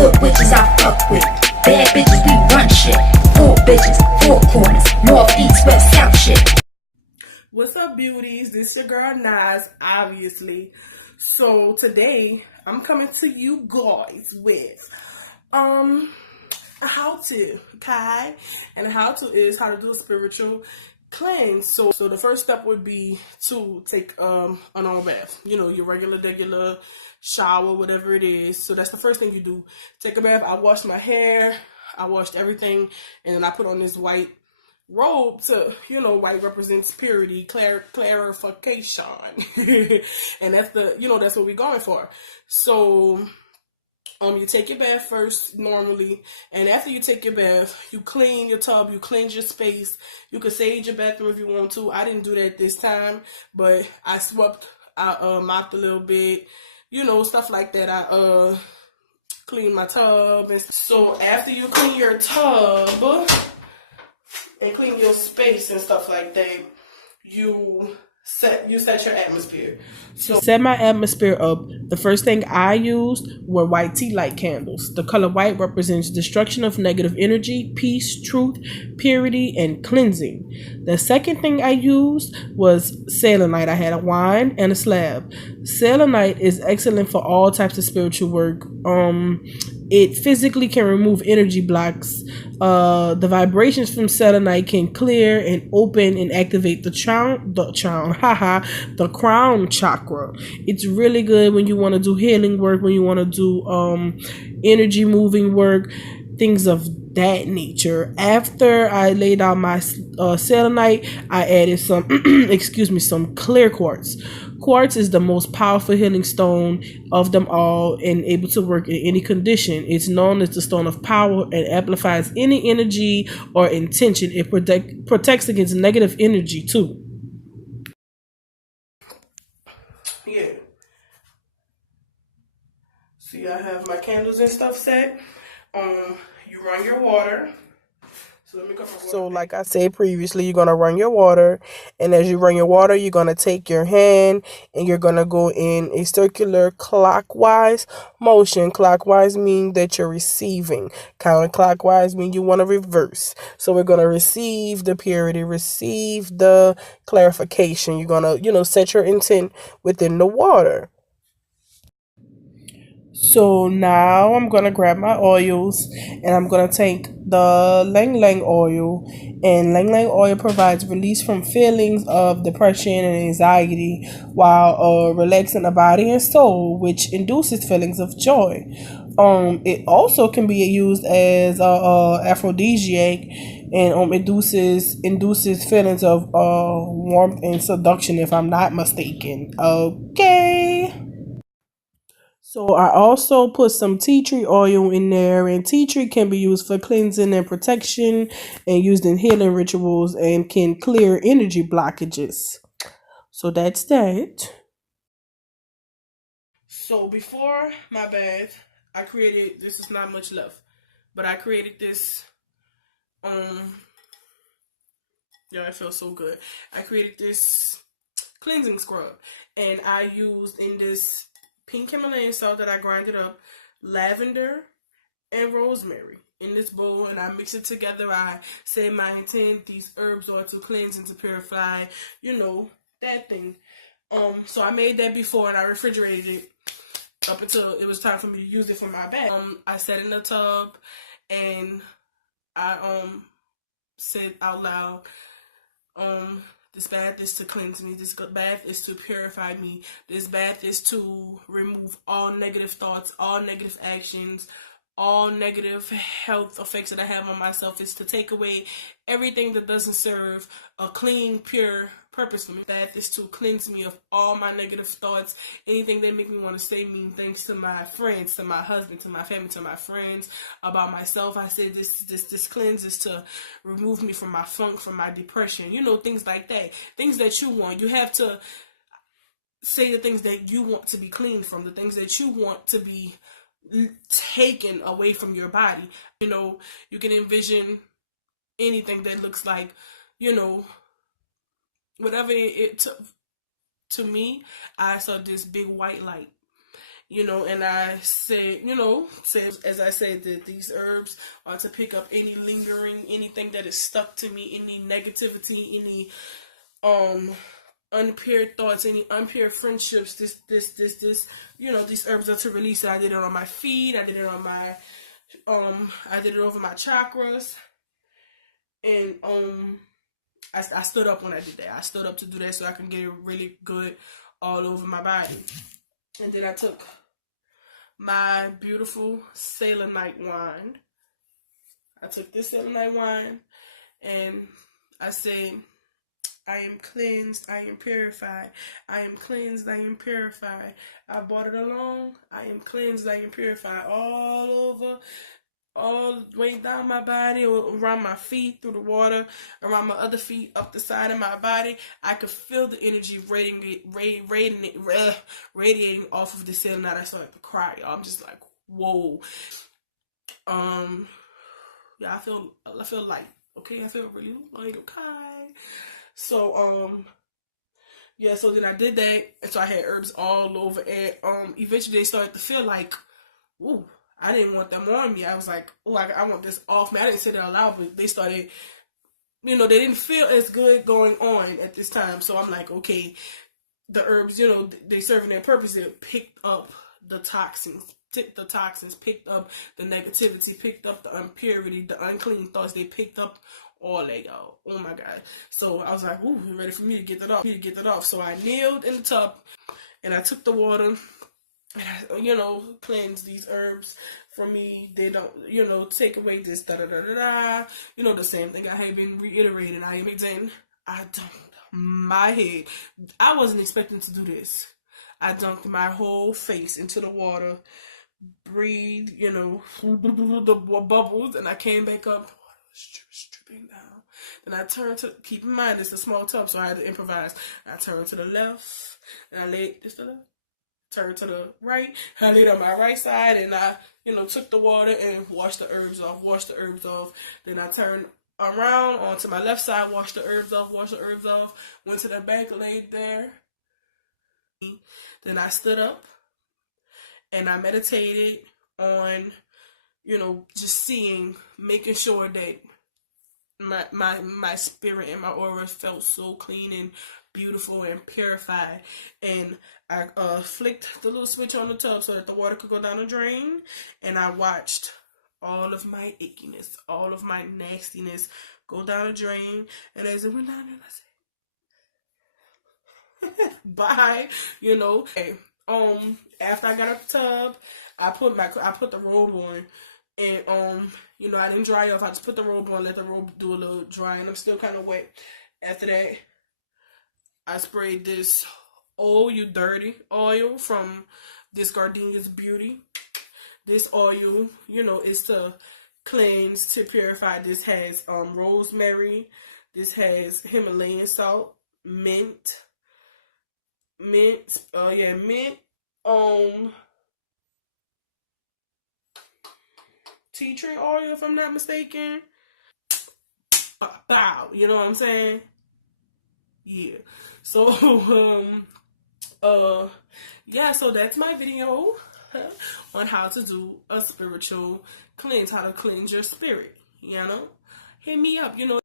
Hood witches I fuck with. Bad bitches, we run shit. Four bitches, four corners. North, east, west, south shit. What's up, beauties? This your girl Nas, obviously. So today I'm coming to you guys with a how-to, okay? And a how-to is how to do a spiritual cleanse. So the first step would be to take an normal bath. You know, your regular shower, whatever it is. So that's the first thing you do. Take a bath. I washed my hair, I washed everything, and then I put on this white robe to, you know, white represents purity, clarification. And that's that's what we're going for. So you take your bath first normally, and after you take your bath, you clean your tub, you cleanse your space. You could sage your bathroom if you want to. I didn't do that this time, but I swept, I mopped a little bit, you know, stuff like that. I cleaned my tub. And so after you clean your tub and clean your space and stuff like that, you set your atmosphere. So to set my atmosphere up, the first thing I used were white tea light candles. The color white represents destruction of negative energy, peace, truth, purity, and cleansing. The second thing I used was selenite. I had a wine and a slab. Selenite is excellent for all types of spiritual work. It physically can remove energy blocks. The vibrations from selenite can clear and open and activate the crown chakra. It's really good when you want to do healing work, when you want to do energy moving work, things of that nature. After I laid out my selenite, I added some some clear quartz. Quartz is the most powerful healing stone of them all and able to work in any condition. It's known as the stone of power and amplifies any energy or intention. It protects against negative energy too. Yeah. See, I have my candles and stuff set. You run your water. So like I said previously, you're going to run your water, and as you run your water, you're going to take your hand and you're going to go in a circular clockwise motion. Clockwise means that you're receiving. Counterclockwise means you want to reverse. So we're going to receive the purity, receive the clarification. You're going to, set your intent within the water. So now I'm going to grab my oils and I'm going to take the Lang Lang oil. And Lang Lang oil provides release from feelings of depression and anxiety while relaxing the body and soul, which induces feelings of joy. It also can be used as a aphrodisiac and induces feelings of warmth and seduction, if I'm not mistaken. Okay. So I also put some tea tree oil in there, and tea tree can be used for cleansing and protection and used in healing rituals and can clear energy blockages. So that's that. So before my bath, I created, this is not much left, but I created this, yeah, it feels so good. I created this cleansing scrub, and I used in this pink Himalayan salt that I grinded up, lavender and rosemary in this bowl, and I mix it together. I say my intent, these herbs are to cleanse and to purify, that thing. So I made that before and I refrigerated it up until it was time for me to use it for my bath. I sat in the tub and I said out loud, this bath is to cleanse me. This bath is to purify me. This bath is to remove all negative thoughts, all negative actions, all negative health effects that I have on myself. Is to take away everything that doesn't serve a clean, pure purpose for me. Bath is to cleanse me of all my negative thoughts, anything that make me want to say mean things to my friends, to my husband, to my family, to my friends, about myself. I said this cleanse is to remove me from my funk, from my depression, things like that. Things that you want. You have to say the things that you want to be clean from, the things that you want to be taken away from your body. You can envision anything that looks like, whatever it took. To me, I saw this big white light, you know, and I said, you know, as I said, that these herbs are to pick up any lingering, anything that is stuck to me, any negativity, any unpaired thoughts, any unpaired friendships. This, you know, these herbs are to release it. I did it on my feet. I did it on my, I did it over my chakras, and I stood up when I did that. I stood up to do that so I can get it really good all over my body. And then I took my beautiful selenite wine. I took this selenite wine and I said, I am cleansed, I am purified. I am cleansed, I am purified. I brought it along. I am cleansed, I am purified. All over, all the way down my body, around my feet, through the water, around my other feet, up the side of my body. I could feel the energy radiating off of the selenite. I started to cry. I'm just like, whoa. Yeah, I feel light. Okay, I feel really light. Okay. So, yeah, so then I did that, and so I had herbs all over, and eventually they started to feel like, ooh, I didn't want them on me. I was like, oh, I want this off me. I didn't say that out loud, but they started, you know, they didn't feel as good going on at this time. So I'm like, okay, the herbs, you know, they serving their purpose. It picked up the toxins, picked up the negativity, picked up the impurity, the unclean thoughts. They picked up all that, y'all. Oh my God. So I was like, ooh, ready for me to get that off. So I kneeled in the tub and I took the water. You know, cleanse these herbs for me. They don't, you know, take away this da-da-da-da-da. You know, the same thing I have been reiterating. I am examining. I dunked my head. I wasn't expecting to do this. I dunked my whole face into the water, breathed, you know, the bubbles, and I came back up. The water was dripping down. Then I turned to, keep in mind, it's a small tub, so I had to improvise. I turned to the left, and I laid this to the left. Turned to the right, I laid on my right side, and I, you know, took the water and washed the herbs off. Then I turned around onto my left side, washed the herbs off, went to the back, laid there. Then I stood up and I meditated on, you know, just seeing, making sure that my spirit and my aura felt so clean and beautiful and purified. And I flicked the little switch on the tub so that the water could go down the drain, and I watched all of my ickiness, all of my nastiness go down the drain. And as it went down there, I said, bye, you know. Okay. After I got out the tub, I put the robe on, and you know, I didn't dry off. I just put the robe on, let the robe do a little drying. I'm still kind of wet. After that, I sprayed this "Oh You Dirty" oil from this Gardenia's Beauty. This oil, you know, is to cleanse, to purify. This has rosemary. This has Himalayan salt, mint, tea tree oil, if I'm not mistaken. Bow, you know what I'm saying? Yeah. So, yeah, so that's my video on how to do a spiritual cleanse, how to cleanse your spirit, you know? Hit me up, you know.